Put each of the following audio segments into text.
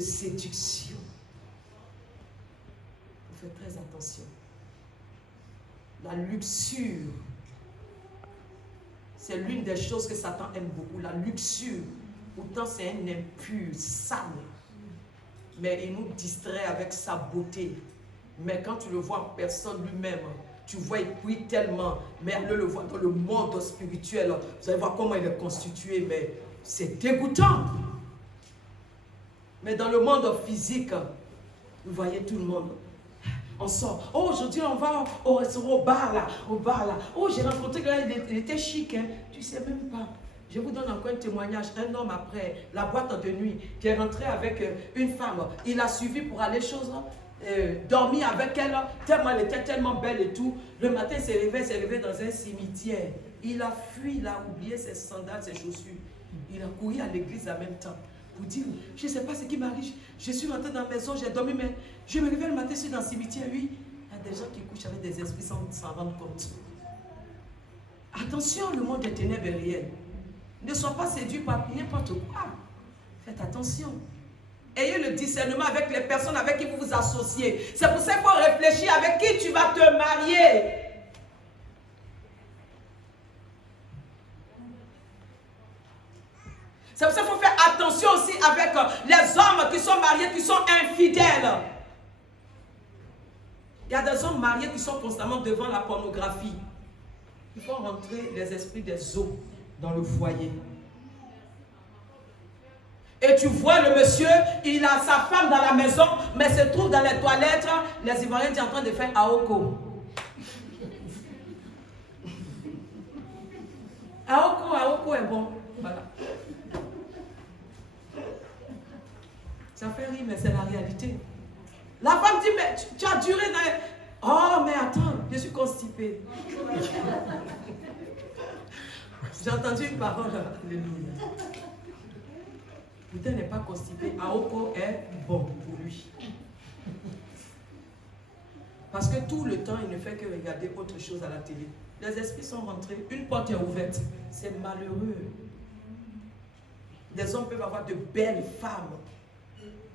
de séduction. Il faut faire très attention. La luxure, c'est l'une des choses que Satan aime beaucoup. La luxure, pourtant c'est un impur, sale. Mais il nous distrait avec sa beauté. Mais quand tu le vois en personne lui-même, tu vois, il brille tellement. Mais allez le voir dans le monde spirituel. Vous allez voir comment il est constitué. Mais c'est dégoûtant. Mais dans le monde physique, vous voyez tout le monde. On sort. Oh, aujourd'hui, on va au restaurant, au bar là. Oh, j'ai rencontré que là, il était chic. Hein. Tu sais même pas. Je vous donne encore un témoignage. Un homme après la boîte de nuit qui est rentré avec une femme. Il a suivi pour aller dormir avec elle. Tellement elle était tellement belle et tout. Le matin, il s'est levé dans un cimetière. Il a fui, il a oublié ses sandales, ses chaussures. Il a couru à l'église en même temps. Pour dire, je ne sais pas ce qui m'arrive. Je suis rentré dans la maison, j'ai dormi, mais je me réveille le matin, je suis dans le cimetière. Oui, il y a des gens qui couchent avec des esprits sans s'en rendre compte. Attention, le monde des ténèbres est réel. Ne sois pas séduit par n'importe quoi. Faites attention. Ayez le discernement avec les personnes avec qui vous vous associez. C'est pour ça qu'il faut réfléchir avec qui tu vas te marier. C'est pour ça qu'il faut faire attention aussi avec les hommes qui sont mariés, qui sont infidèles. Il y a des hommes mariés qui sont constamment devant la pornographie. Il faut rentrer les esprits des eaux dans le foyer. Et tu vois le monsieur, il a sa femme dans la maison, mais se trouve dans les toilettes, les Ivoiriens sont en train de faire Aoko. Aoko est bon. Voilà. Ça fait rire, mais c'est la réalité. La femme dit, mais tu as duré dans les... Oh, mais attends, je suis constipée. J'ai entendu une parole, alléluia. Putain n'est pas constipé, Aoko est bon pour lui. Parce que tout le temps, il ne fait que regarder autre chose à la télé. Les esprits sont rentrés, une porte est ouverte. C'est malheureux. Des hommes peuvent avoir de belles femmes,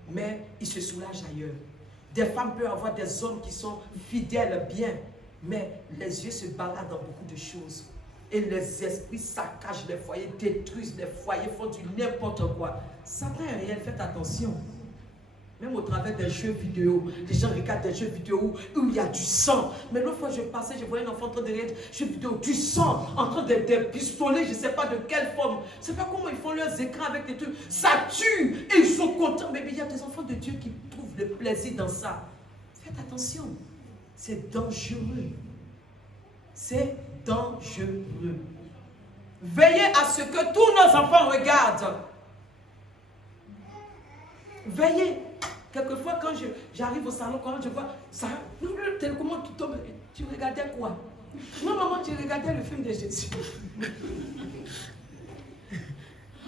mais ils se soulagent ailleurs. Des femmes peuvent avoir des hommes qui sont fidèles, bien, mais les yeux se baladent dans beaucoup de choses. Et les esprits saccagent les foyers, détruisent les foyers, font du n'importe quoi. Satan est réel, faites attention. Même au travers des jeux vidéo, les gens regardent des jeux vidéo où il y a du sang. Mais l'autre fois, je passais, je voyais un enfant en train de regarder des jeux vidéo, du sang, en train de pistoler, je ne sais pas de quelle forme. Je ne sais pas comment ils font leurs écrans avec des trucs. Ça tue et ils sont contents. Mais il y a des enfants de Dieu qui trouvent le plaisir dans ça. Faites attention. C'est dangereux. C'est dangereux. Veillez à ce que tous nos enfants regardent. Veillez. Quelquefois, quand j'arrive au salon, quand je vois ça, le télécommande qui tombe, tu regardais quoi? Non, maman, tu regardais le film de Jésus.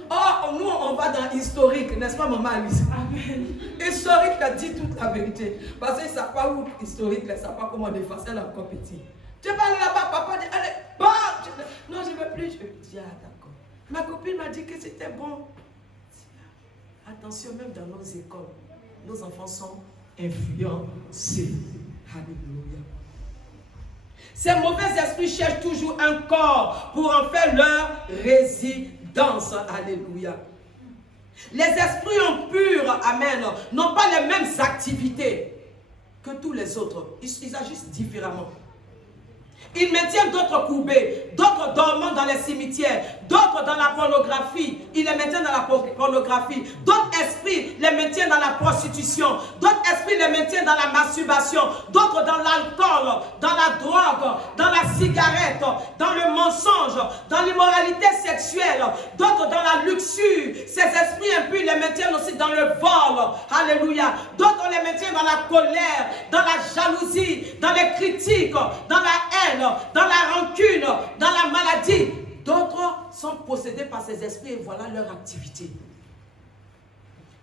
Oh, nous, on va dans historique, n'est-ce pas, maman Alice? Amen. Historique, a dit toute la vérité. Parce qu'ils ne savent pas où historique, ils ne savent pas comment on effacer là encore petit. Tu vas aller là-bas, papa dit, allez, bam! Non, je ne veux plus. Je dis, ah, d'accord. Ma copine m'a dit que c'était bon. Attention, même dans nos écoles, nos enfants sont influencés. Alléluia. Ces mauvais esprits cherchent toujours un corps pour en faire leur résidence. Alléluia. Les esprits impurs, amen, n'ont pas les mêmes activités que tous les autres. Ils agissent différemment. Ils maintiennent d'autres courbés, d'autres dormant dans les cimetières, d'autres dans la pornographie. Ils les maintiennent dans la pornographie. D'autres esprits les maintiennent dans la prostitution. D'autres esprits les maintiennent dans la masturbation. D'autres dans l'alcool, dans la drogue, dans la cigarette, dans le mensonge, dans l'immoralité sexuelle. D'autres dans la luxure. Ces esprits impurs les maintiennent aussi dans le vol. Alléluia. D'autres on les maintient dans la colère, dans la jalousie, dans les critiques, dans la haine, dans la rancune, dans la maladie. D'autres sont possédés par ces esprits et voilà leur activité.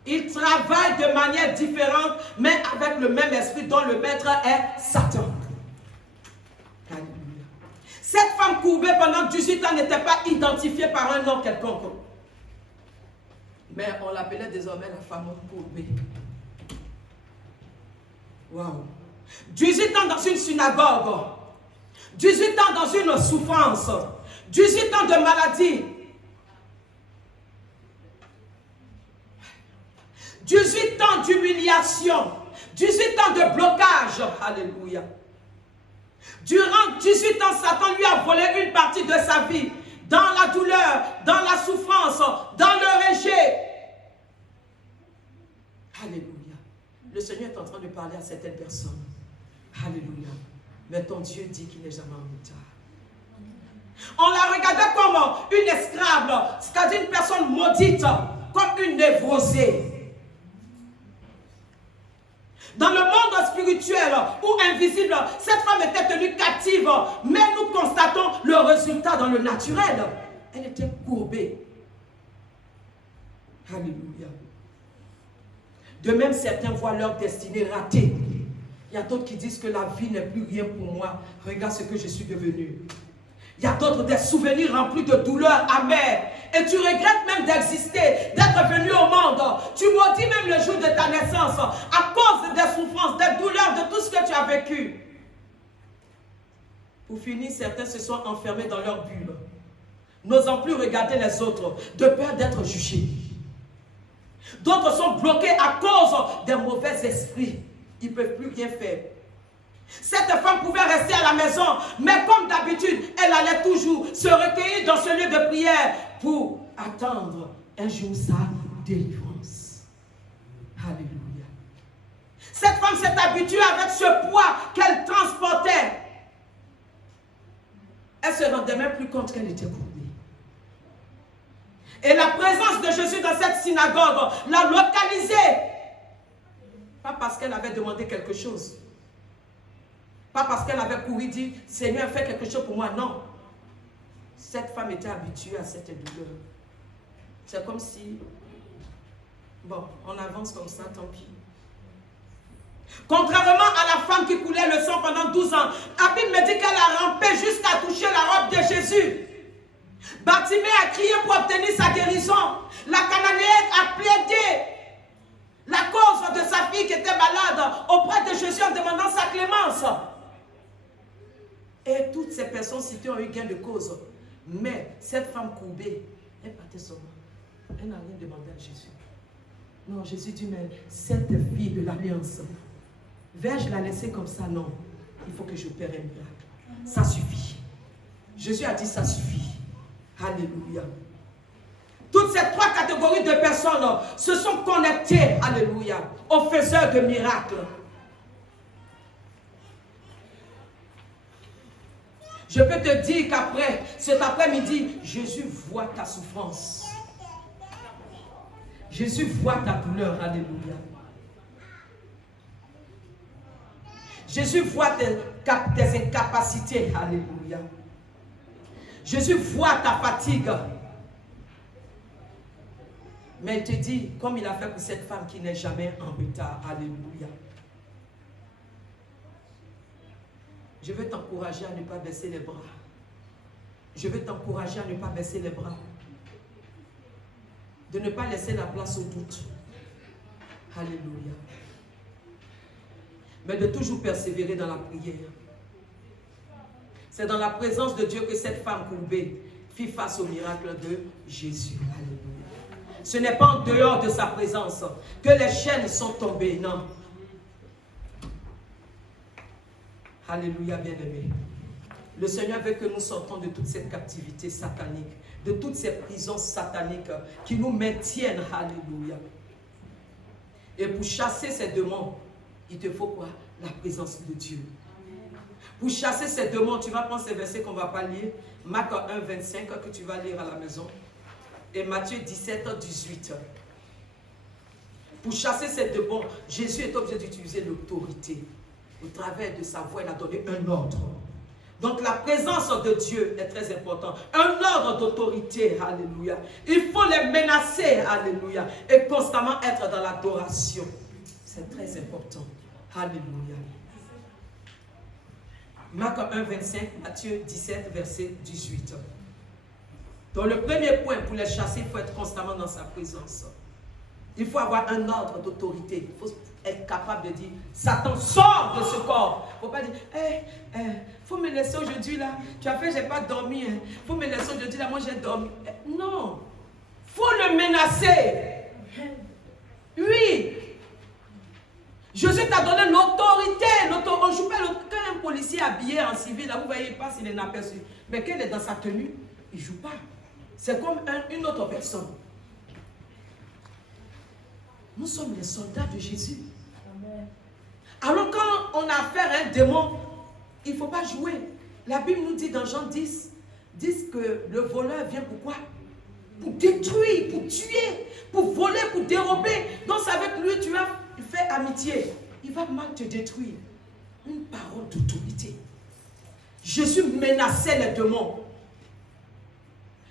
Ils travaillent de manière différente, mais avec le même esprit dont le maître est Satan. Alléluia. Cette femme courbée pendant 18 ans n'était pas identifiée par un homme quelconque. Mais on l'appelait désormais la femme courbée. Waouh. 18 ans dans une synagogue. 18 ans dans une souffrance. 18 ans de maladie. 18 ans d'humiliation. 18 ans de blocage. Alléluia. Durant 18 ans, Satan lui a volé une partie de sa vie. Dans la douleur, dans la souffrance, dans le rejet. Alléluia. Le Seigneur est en train de parler à certaines personnes. Alléluia. Mais ton Dieu dit qu'il n'est jamais en retard. On la regardait comme une esclave, c'est-à-dire une personne maudite, comme une névrosée. Dans le monde spirituel ou invisible, cette femme était tenue captive, mais nous constatons le résultat dans le naturel. Elle était courbée. Alléluia. De même, certains voient leur destinée ratée. Il y a d'autres qui disent que la vie n'est plus rien pour moi. Regarde ce que je suis devenu. Il y a d'autres des souvenirs remplis de douleurs amères. Et tu regrettes même d'exister, d'être venu au monde. Tu maudis même le jour de ta naissance à cause des souffrances, des douleurs, de tout ce que tu as vécu. Pour finir, certains se sont enfermés dans leur bulle, n'osant plus regarder les autres, de peur d'être jugés. D'autres sont bloqués à cause des mauvais esprits. Ils ne peuvent plus rien faire. Cette femme pouvait rester à la maison, mais comme d'habitude, elle allait toujours se recueillir dans ce lieu de prière pour attendre un jour sa délivrance. Alléluia. Cette femme s'est habituée avec ce poids qu'elle transportait. Elle se rendait même plus compte qu'elle était courbée. Et la présence de Jésus dans cette synagogue l'a localisée. Pas parce qu'elle avait demandé quelque chose. Pas parce qu'elle avait couru dit, Seigneur, fais quelque chose pour moi. Non. Cette femme était habituée à cette douleur. C'est comme si, bon, on avance comme ça, tant pis. Contrairement à la femme qui coulait le sang pendant 12 ans, la Bible me dit qu'elle a rampé jusqu'à toucher la robe de Jésus. Bartimée a crié pour obtenir sa guérison. La Cananéenne a plaidé la cause de sa fille qui était malade auprès de Jésus en demandant sa clémence. Et toutes ces personnes citées ont eu gain de cause. Mais cette femme courbée, elle partait seulement. Elle n'a rien demandé à Jésus. Non, Jésus dit, mais cette fille de l'alliance, vais-je la laisser comme ça? Non. Il faut que j'opère un miracle. Ça suffit. Jésus a dit, ça suffit. Alléluia. Toutes ces trois catégories de personnes se sont connectées, alléluia, aux faiseurs de miracles. Je peux te dire qu'après, cet après-midi, Jésus voit ta souffrance. Jésus voit ta douleur, alléluia. Jésus voit tes incapacités, alléluia. Jésus voit ta fatigue. Mais il te dit, comme il a fait pour cette femme qui n'est jamais en retard, alléluia. Je veux t'encourager à ne pas baisser les bras. Je veux t'encourager à ne pas baisser les bras. De ne pas laisser la place au doute. Alléluia. Mais de toujours persévérer dans la prière. C'est dans la présence de Dieu que cette femme courbée fit face au miracle de Jésus. Alléluia. Ce n'est pas en dehors de sa présence que les chaînes sont tombées, non. Alléluia, bien-aimés. Le Seigneur veut que nous sortons de toute cette captivité satanique, de toutes ces prisons sataniques qui nous maintiennent. Alléluia. Et pour chasser ces démons, il te faut quoi? La présence de Dieu. Pour chasser ces démons, tu vas prendre ces versets qu'on ne va pas lire. Marc 1, 25 que tu vas lire à la maison. Et Matthieu 17, 18. Pour chasser ces démons, Jésus est obligé d'utiliser l'autorité. Au travers de sa voix, il a donné un ordre. Donc la présence de Dieu est très importante. Un ordre d'autorité, alléluia. Il faut les menacer, alléluia. Et constamment être dans l'adoration. C'est très important. Alléluia. Marc 1, 25, Matthieu 17, verset 18. Donc le premier point pour les chasser, il faut être constamment dans sa présence. Il faut avoir un ordre d'autorité. Il faut être capable de dire, Satan, sors de ce corps. Il ne faut pas dire, faut me laisser aujourd'hui là. Tu as fait, j'ai pas dormi. Il faut me laisser aujourd'hui là, moi j'ai dormi. Non. Il faut le menacer. Oui. Jésus t'a donné l'autorité. On ne joue pas quand un policier habillé en civil, là, vous voyez pas s'il est inaperçu. Mais quand il est dans sa tenue, il ne joue pas. C'est comme une autre personne. Nous sommes les soldats de Jésus. Amen. Alors quand on a affaire à un démon, il ne faut pas jouer. La Bible nous dit dans Jean 10 que le voleur vient pour quoi? Pour détruire, pour tuer, pour voler, pour dérober. Donc avec lui, tu as fait amitié. Il va mal te détruire. Une parole d'autorité. Jésus menaçait les démons.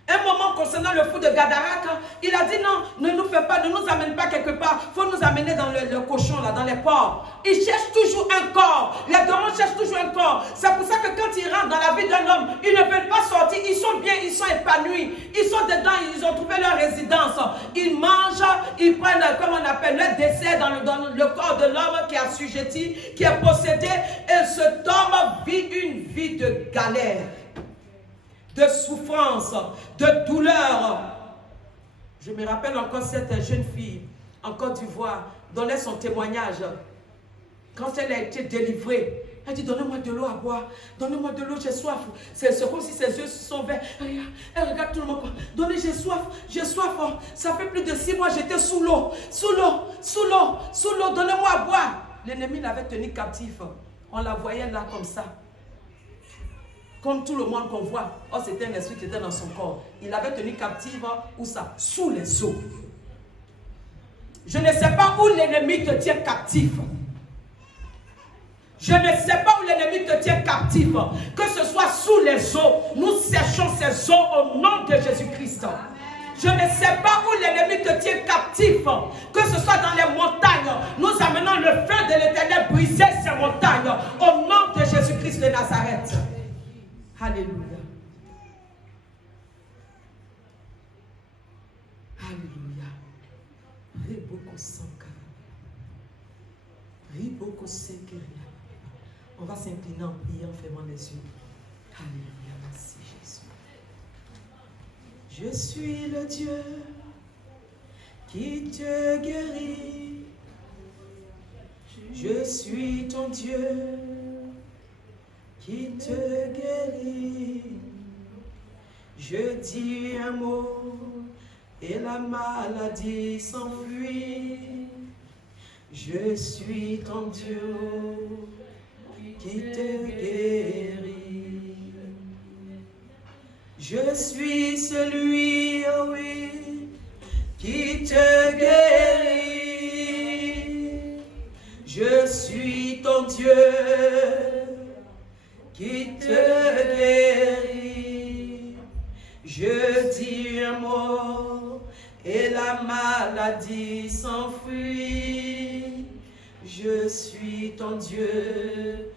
Un moment concernant le fou de Gadara, il a dit non, ne nous fais pas, ne nous amène pas quelque part. Il faut nous amener dans le cochon, là, dans les porcs. Ils cherchent toujours un corps. Les démons cherchent toujours un corps. C'est pour ça que quand ils rentrent dans la vie d'un homme, ils ne veulent pas sortir. Ils sont bien, ils sont épanouis. Ils sont dedans, ils ont trouvé leur résidence. Ils mangent, ils prennent, comme on appelle, leur dessert dans le corps de l'homme qui est assujetti, qui est possédé. Et cet homme vit une vie de galère, de souffrance, de douleur. Je me rappelle encore cette jeune fille en Côte d'Ivoire donnait son témoignage. Quand elle a été délivrée, elle dit, donnez-moi de l'eau à boire, donnez-moi de l'eau, j'ai soif. C'est comme si ses yeux sont verts. Elle regarde tout le monde. Donnez, j'ai soif, j'ai soif. Ça fait plus de 6 mois, j'étais sous l'eau, donnez-moi à boire. L'ennemi l'avait tenue captive. On la voyait là comme ça. Comme tout le monde qu'on voit. Oh, c'était un esprit qui était dans son corps. Il l'avait tenu captive, où ça? Sous les eaux. Je ne sais pas où l'ennemi te tient captif. Je ne sais pas où l'ennemi te tient captif. Que ce soit sous les eaux, nous séchons ces eaux au nom de Jésus-Christ. Je ne sais pas où l'ennemi te tient captif. Que ce soit dans les montagnes, nous amenons le feu de l'Éternel briser ces montagnes au nom de Jésus-Christ de Nazareth. Alléluia. Alléluia. On va s'incliner en priant, en fermant les yeux. Alléluia. Merci Jésus. Je suis le Dieu qui te guérit. Je suis ton Dieu qui te guérit. Je dis un mot et la maladie s'enfuit. Je suis ton Dieu qui te guérit. Je suis celui, oh oui, qui te guérit. Je suis ton Dieu qui te guérit. Je dis un mot et la maladie s'enfuit. Je suis ton Dieu,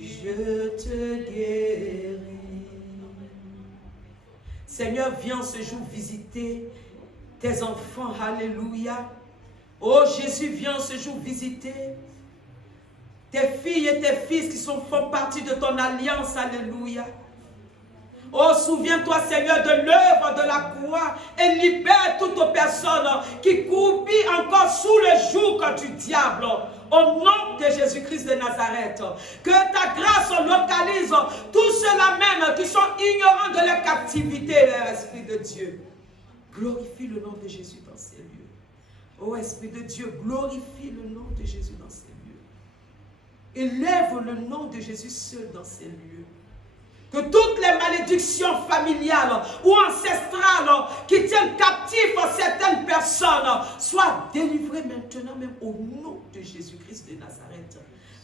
je te guéris. Seigneur, viens ce jour visiter tes enfants, alléluia. Oh Jésus, viens ce jour visiter tes filles et tes fils qui font partie de ton alliance, alléluia. Oh, souviens-toi, Seigneur, de l'œuvre de la croix et libère toutes personnes qui croupissent encore sous le joug du diable. Au nom de Jésus-Christ de Nazareth, que ta grâce localise tous ceux-là même qui sont ignorants de leur captivité, l'Esprit de Dieu. Glorifie le nom de Jésus dans ces lieux. Oh, Esprit de Dieu, glorifie le nom de Jésus dans ces lieux. Élève le nom de Jésus seul dans ces lieux. Que toutes les malédictions familiales ou ancestrales qui tiennent captifs certaines personnes soient délivrées maintenant même au nom de Jésus-Christ de Nazareth.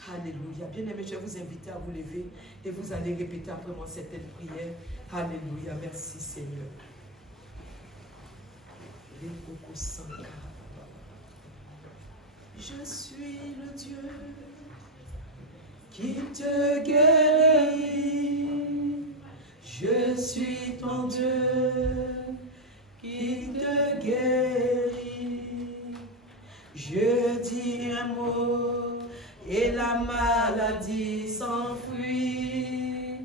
Alléluia. Bien-aimés, je vais vous inviter à vous lever et vous allez répéter après moi cette prière. Alléluia. Merci Seigneur. Je suis le Dieu qui te guérit. Je suis ton Dieu qui te guérit. Je dis un mot et la maladie s'enfuit.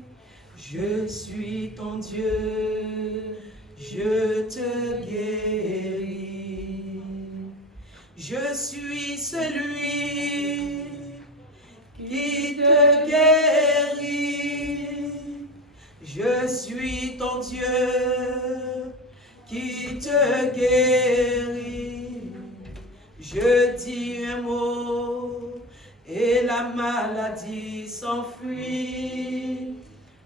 Je suis ton Dieu, je te guéris. Je suis celui qui te guérit. Je suis ton Dieu qui te guérit. Je dis un mot et la maladie s'enfuit.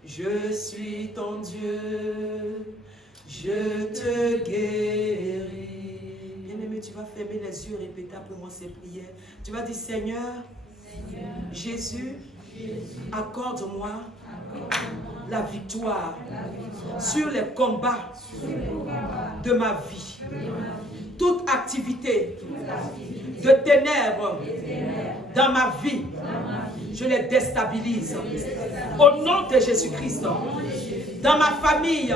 Je suis ton Dieu, je te guéris. Bien-aimé, tu vas fermer les yeux, répéter après moi ces prières. Tu vas dire, Seigneur, Jésus, accorde-moi la victoire sur les combats de ma vie. Toute activité de ténèbres dans ma vie, je les déstabilise. Au nom de Jésus-Christ. Dans ma famille,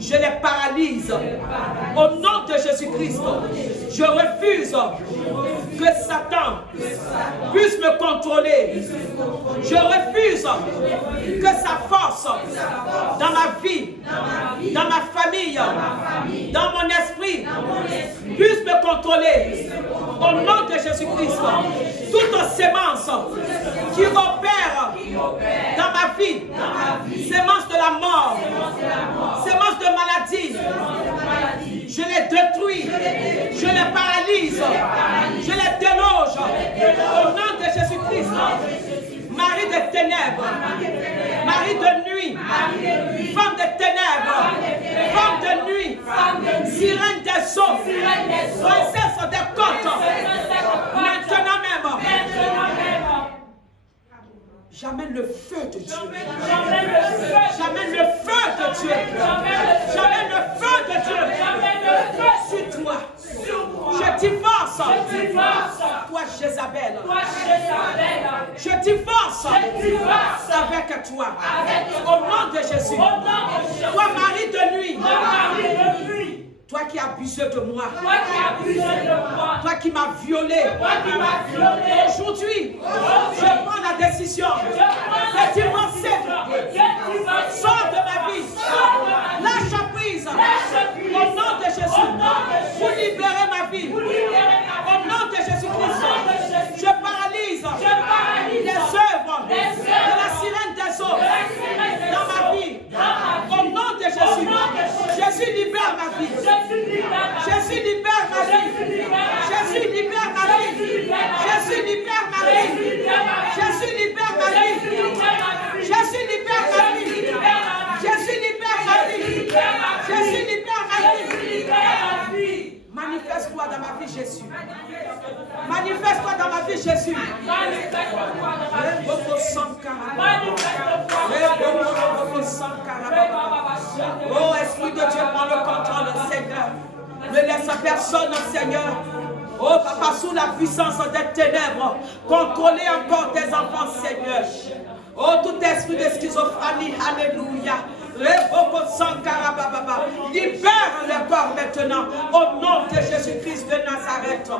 je les paralyse. Au nom de Jésus-Christ, je refuse que Satan puisse me contrôler. Je refuse que sa force dans ma vie, dans ma famille, dans mon esprit, puisse me contrôler. Au nom de Jésus-Christ, toute sémence qui opère dans ma vie, sémence de la mort, sémence de maladie, je les détruis, je les paralyse, je les déloge. Au nom de Jésus-Christ, mari de ténèbres, mari de nuit, femme de ténèbres, femme de nuit, sirène des eaux, princesse des côtes, maintenant même. J'amène le feu de Dieu. J'amène le feu de Dieu. J'amène le feu de Dieu sur toi. Je divorce. Toi, Jézabel. Je divorce avec toi. Au nom de Jésus. Toi, mari de nuit. Toi qui as abusé de moi. Toi qui m'as violé. Aujourd'hui, je prends la décision de divorcer. Sors de ma vie. Lâche prise. Au nom de Jésus. Pour libérer ma vie. Au nom de Jésus-Christ. Je paralyse les œuvres de la sirène des eaux dans ma vie. Au nom de Jésus. Jésus libère ma vie. Jésus libère ma vie. Jésus libère ma vie. Jésus libère ma vie. Jésus libère ma vie. Jésus libère ma vie. Jésus libère ma vie. Jésus libère ma vie. Manifeste-toi dans ma vie, Jésus. Manifeste-toi dans ma vie, Jésus. Oh, Esprit de Dieu, prends le contrôle, Seigneur. Ne laisse personne, Seigneur. Oh, Papa, sous la puissance des ténèbres, contrôlez encore tes enfants, Seigneur. Oh, tout esprit de schizophrénie, alléluia. Libère le corps maintenant, au nom de Jésus-Christ de Nazareth.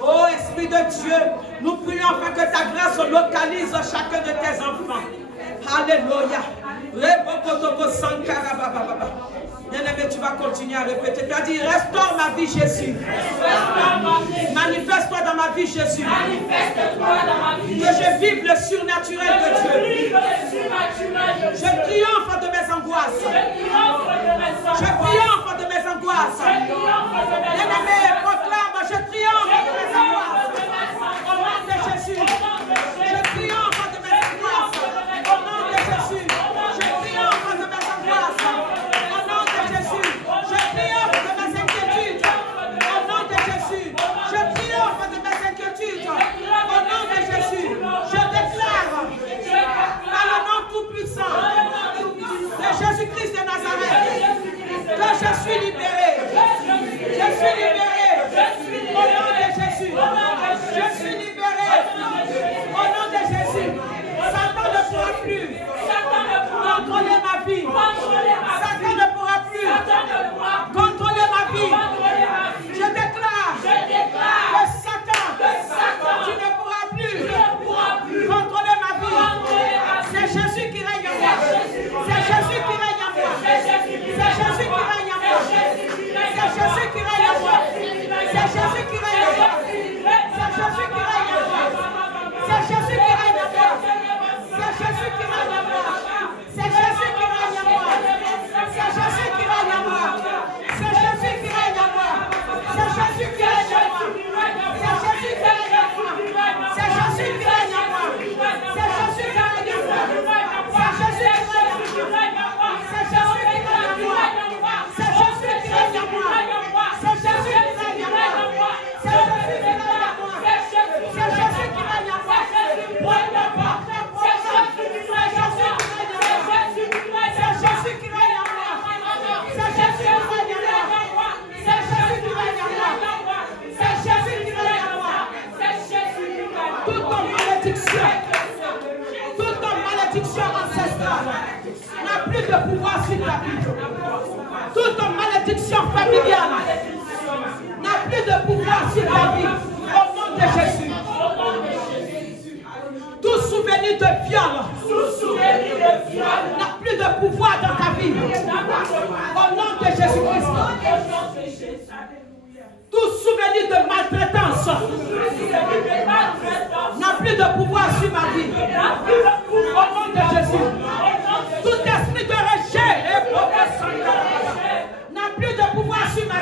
Oh, Esprit de Dieu, nous prions afin que ta grâce localise chacun de tes enfants. Alléluia. Bien-aimé, tu vas continuer à répéter. Tu as dit, restaure ma vie, Jésus. Manifeste-toi dans ma vie, Jésus. Que je vive le surnaturel de Dieu. Je triomphe de mes angoisses. Je triomphe de mes angoisses. Bien-aimé, proclame, je triomphe de mes angoisses. Au nom de Jésus. Je triomphe de mes angoisses. Au nom de Jésus. Je triomppe de mes angoisses. Au nom de Jésus. Je triomphe de mes inquiétudes. Au nom de Jésus. Je triomphe de mes inquiétudes. Au nom de Jésus. Je déclare par le nom tout-puissant de Jésus-Christ de Nazareth que je suis libéré. Je suis libéré. toute malédiction, ancestrale n'a plus de pouvoir sur ta vie. Toute malédiction familiale n'a plus de pouvoir sur ta vie. Au nom de Jésus. Tout souvenir de viol n'a plus de pouvoir dans ta vie. Au nom de Jésus-Christ. Tout souvenir de maltraitance n'a plus de pouvoir sur ma vie. Au nom de Jésus. Tout esprit de rejet n'a plus de pouvoir sur ma vie.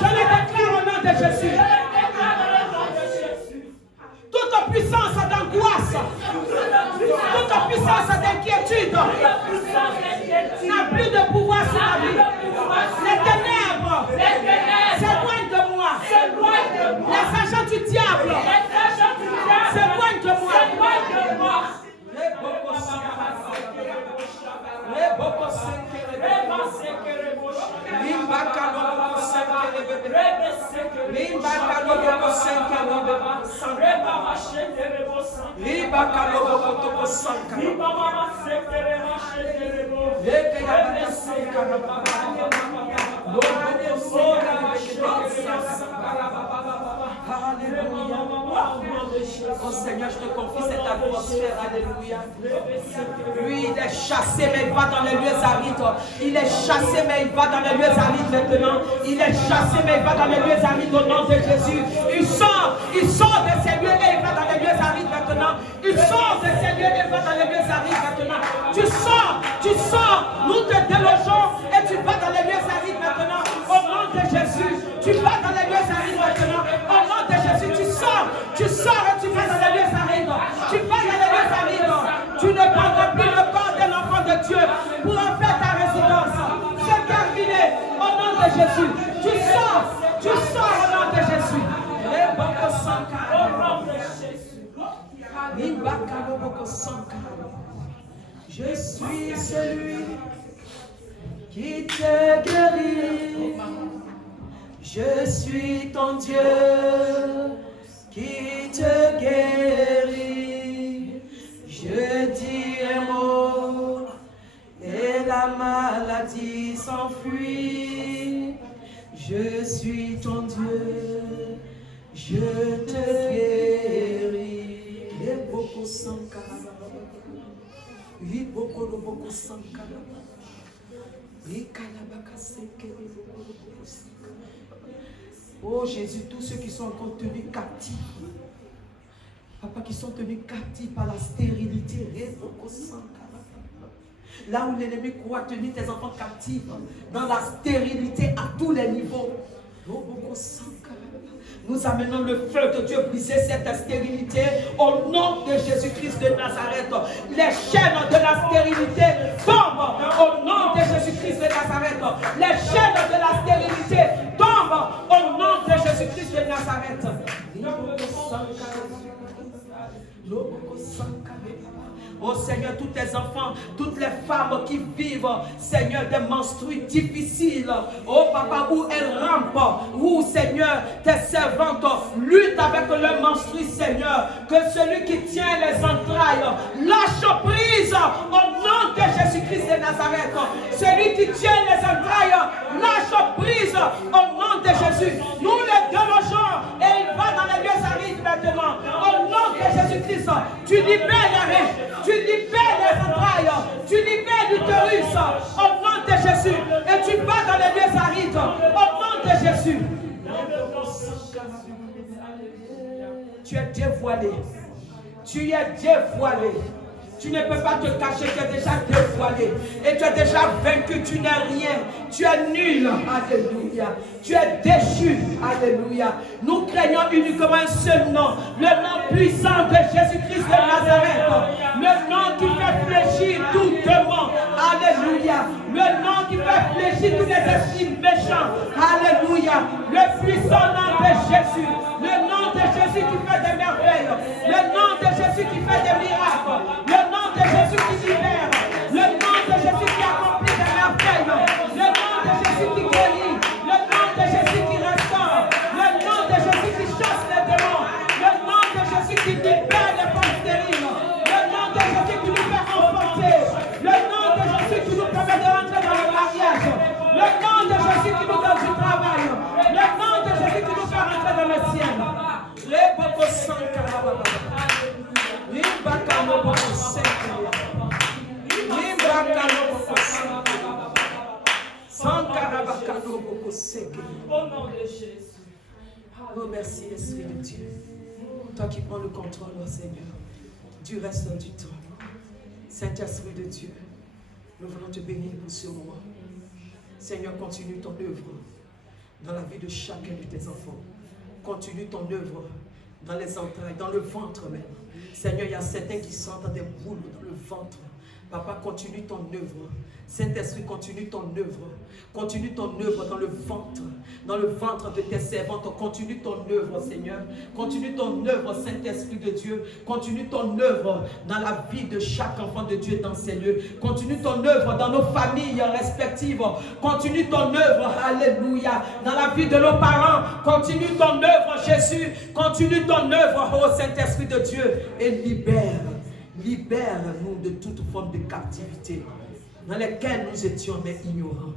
Je le déclare au nom de Jésus. Toute puissance d'angoisse, toute puissance d'inquiétude n'a plus de pouvoir sur ma vie. Les ténèbres s'éloignent de moi. Les agents du diable s'éloignent de moi. Oh Seigneur, je te confie cette atmosphère, alléluia. Lui, il est chassé, mais il va dans les lieux arides. Il est chassé, mais il va dans les lieux arides maintenant. Il est chassé, mais il va dans les lieux arides au nom de Jésus. Il sort de ces lieux et il va dans les lieux arides maintenant. Il sort de ces lieux et il va dans les lieux arides maintenant. Tu sors, nous te délogeons et tu vas dans les lieux arides maintenant. Au nom de Jésus, tu vas dans les lieux arides maintenant. Au nom de Jésus, tu sors et tu vas dans les lieux arides. Tu vas dans les lieux arides. Tu ne prendras plus le corps de l'enfant de Dieu pour en faire ta résidence. C'est terminé au nom de Jésus. Tu sors au nom de Jésus. Je suis celui qui te guérit. Je suis ton Dieu qui te guérit. Je dis un mot et la maladie s'enfuit. Je suis ton Dieu, je te guéris. Oh Jésus, tous ceux qui sont encore tenus captifs, papa, qui sont tenus captifs par la stérilité, là où l'ennemi croit tenir tes enfants captifs, dans la stérilité à tous les niveaux. Nous amenons le feu de Dieu briser cette stérilité au nom de Jésus-Christ de Nazareth. Les chaînes de la stérilité tombent au nom de Jésus-Christ de Nazareth. Les chaînes de la stérilité tombent au nom de Jésus-Christ de Nazareth. Oh Seigneur, tous tes enfants, toutes les femmes qui vivent, Seigneur, des menstrues difficiles. Oh Papa, où elles rampent, où Seigneur, tes servantes luttent avec le menstru, Seigneur. Que celui qui tient les entrailles lâche prise au nom de Jésus-Christ de Nazareth. Celui qui tient les entrailles lâche prise au nom de Jésus. Nous les délogeons et il va dans les lieux arides maintenant. Au nom de Jésus-Christ, tu libères les reins. Tu libères les entrailles, tu libères l'utérus au nom de Jésus et tu vas dans les lieux arides au nom de Jésus. Tu es dévoilé, tu es dévoilé. Tu ne peux pas te cacher, tu es déjà dévoilé. Et tu es déjà vaincu, tu n'es rien. Tu es nul. Alléluia. Tu es déchu. Alléluia. Nous craignons uniquement un seul nom. Le nom puissant de Jésus-Christ de Nazareth. Le nom qui fait fléchir tout démon. Alléluia. Le nom qui fait fléchir tous les esprits méchants. Alléluia. Le puissant nom de Jésus. Le nom de Jésus qui fait des merveilles. Le nom de Jésus qui fait des miracles. Le nom de Jésus qui libère. Le nom de Jésus qui accomplit des merveilles. Le nom de Jésus qui guérit. Le nom de Jésus qui restaure. Le nom de Jésus qui chasse les démons. Le nom de Jésus qui de Jésus. Oh, merci, Esprit de Dieu. Toi qui prends le contrôle, oh Seigneur, du reste du temps. Saint-Esprit de Dieu, nous voulons te bénir pour ce moment. Seigneur, continue ton œuvre dans la vie de chacun de tes enfants. Continue ton œuvre dans les entrailles, dans le ventre même. Seigneur, il y a certains qui sentent des boules dans le ventre. Papa, continue ton œuvre. Saint-Esprit, continue ton œuvre. Continue ton œuvre dans le ventre de tes servantes. Continue ton œuvre, Seigneur. Continue ton œuvre, Saint-Esprit de Dieu. Continue ton œuvre dans la vie de chaque enfant de Dieu dans ces lieux. Continue ton œuvre dans nos familles respectives. Continue ton œuvre, alléluia, dans la vie de nos parents. Continue ton œuvre, Jésus. Continue ton œuvre, oh Saint-Esprit de Dieu. Et libère-nous de toute forme de captivité dans laquelle nous étions mais ignorants.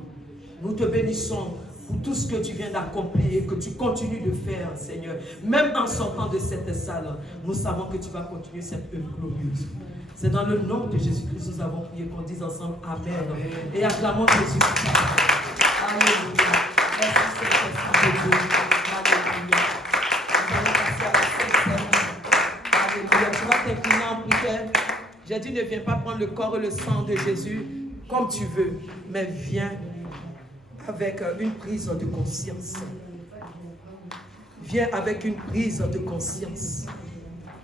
Nous te bénissons pour tout ce que tu viens d'accomplir et que tu continues de faire, Seigneur. Même en sortant de cette salle, nous savons que tu vas continuer cette œuvre glorieuse. C'est dans le nom de Jésus-Christ que nous avons prié, qu'on dise ensemble Amen. Et acclamons Jésus-Christ. Alléluia. Merci Saint-Esprit de Dieu. Alléluia. Nous allons passer à la Sainte Seigneur. Alléluia. Tu vas t'incliner en prière. J'ai dit, ne viens pas prendre le corps et le sang de Jésus comme tu veux, mais viens avec une prise de conscience. Viens avec une prise de conscience.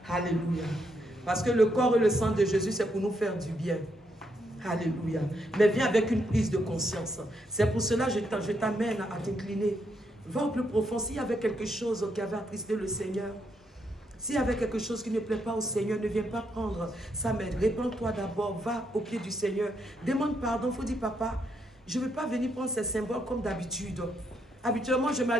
Alléluia. Parce que le corps et le sang de Jésus, c'est pour nous faire du bien. Alléluia. Mais viens avec une prise de conscience. C'est pour cela que je t'amène à t'incliner. Va au plus profond. S'il y avait quelque chose qui avait attristé le Seigneur, s'il y avait quelque chose qui ne plaît pas au Seigneur, ne viens pas prendre sa main. Répands-toi d'abord, va au pied du Seigneur. Demande pardon, il faut dire, papa, je ne veux pas venir prendre ces symboles comme d'habitude. Habituellement, je